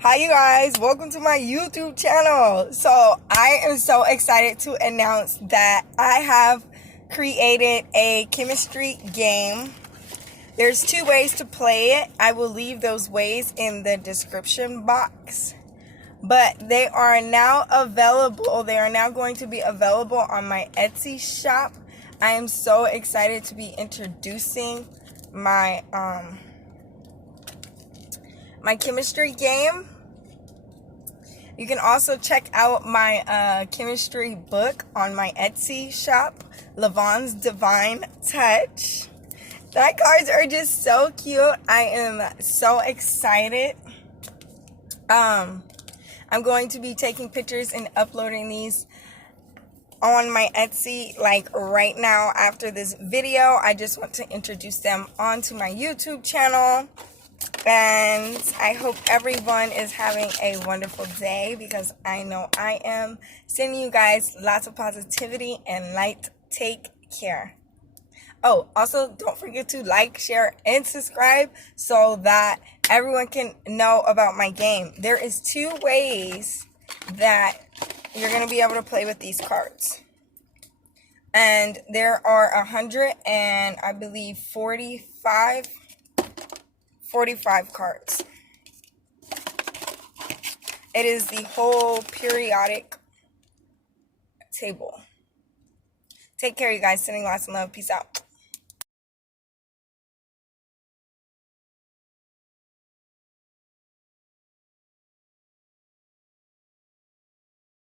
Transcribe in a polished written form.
Hi you guys, welcome to my YouTube channel. So I am so excited to announce that I have created a chemistry game. There's two ways to play it. I will leave those ways in the description box. But they are now available. They are now going to be available on my Etsy shop. I am so excited to be introducing my my chemistry game. You can also check out my chemistry book on my Etsy shop, Lavon's Divine Touch. The cards are just so cute. I am so excited. I'm going to be taking pictures and uploading these on my Etsy like right now after this video. I just want to introduce them onto my YouTube channel. And I hope everyone is having a wonderful day, because I know I am. Sending you guys lots of positivity and light. Take care. Oh, also don't forget to like, share, and subscribe so that everyone can know about my game. There is two ways that you're going to be able to play with these cards. And there are 100 and I believe 45 cards. It is the whole periodic table. Take care, you guys. Sending lots of love. Peace out.